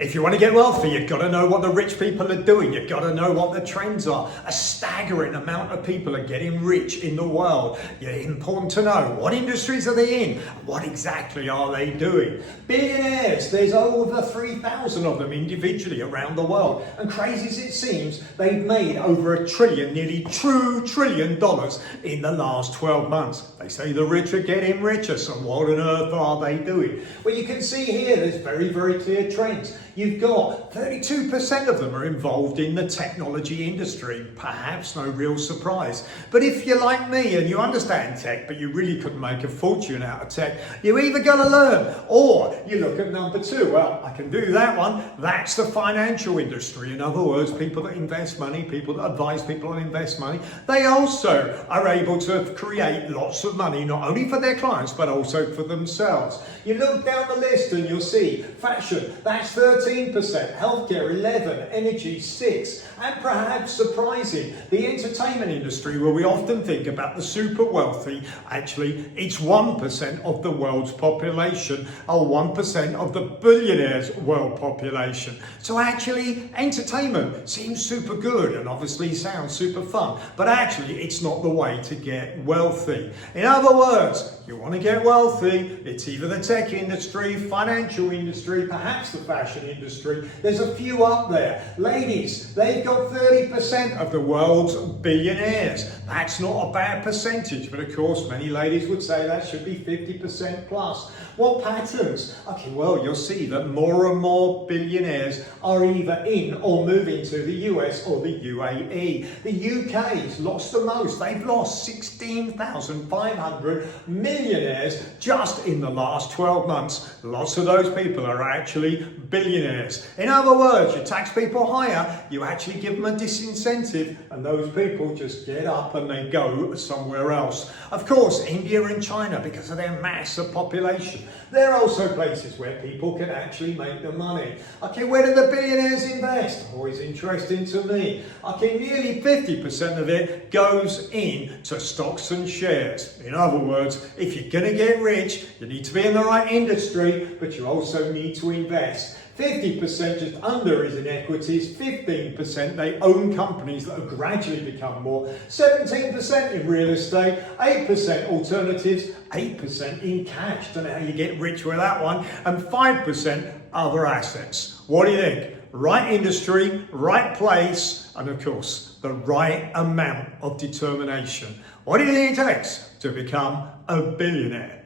If you want to get wealthy, you've got to know what the rich people are doing. You've got to know what the trends are. A staggering amount of people are getting rich in the world. It's important to know what industries are they in? What exactly are they doing? Billionaires, there's over 3,000 of them individually around the world. And crazy as it seems, they've made over $1 trillion, nearly $2 trillion in the last 12 months. They say the rich are getting richer, so what on earth are they doing? Well, you can see here, there's very, very clear trends. You've got 32% of them are involved in the technology industry. Perhaps no real surprise. But if you're like me and you understand tech, but you really couldn't make a fortune out of tech, you either got to learn or you look at number 2. Well, I can do that one. That's the financial industry. In other words, people that invest money, people that advise people on invest money, they also are able to create lots of money, not only for their clients, but also for themselves. You look down the list and you'll see fashion, that's 13%, healthcare 11%, energy 6%, and perhaps surprising, the entertainment industry, where we often think about the super wealthy, actually it's 1% of the world's population, or 1% of the billionaires' world population. So actually entertainment seems super good and obviously sounds super fun, but actually it's not the way to get wealthy. In other words, you want to get wealthy, it's either the tech industry, financial industry, perhaps the fashion industry. There's a few up there. Ladies, they've got 30% of the world's billionaires. That's not a bad percentage, but of course many ladies would say that should be 50% plus. What patterns? Okay, well, you'll see that more and more billionaires are either in or moving to the US or the UAE. The UK's lost the most. They've lost 16,500 millionaires just in the last 12 months. Lots of those people are actually billionaires. In other words, you tax people higher, you actually give them a disincentive, and those people just get up and they go somewhere else. Of course, India and China, because of their massive population, they're also places where people can actually make the money. Okay, where do the billionaires invest? Always interesting to me. Okay, nearly 50% of it goes into stocks and shares. In other words, if you're going to get rich, you need to be in the right industry, but you also need to invest. 50% just under is in equities, 15% they own companies that have gradually become more, 17% in real estate, 8% alternatives, 8% in cash, don't know how you get rich with that one, and 5% other assets. What do you think? Right industry, right place, and of course, the right amount of determination. What do you think it takes to become a billionaire?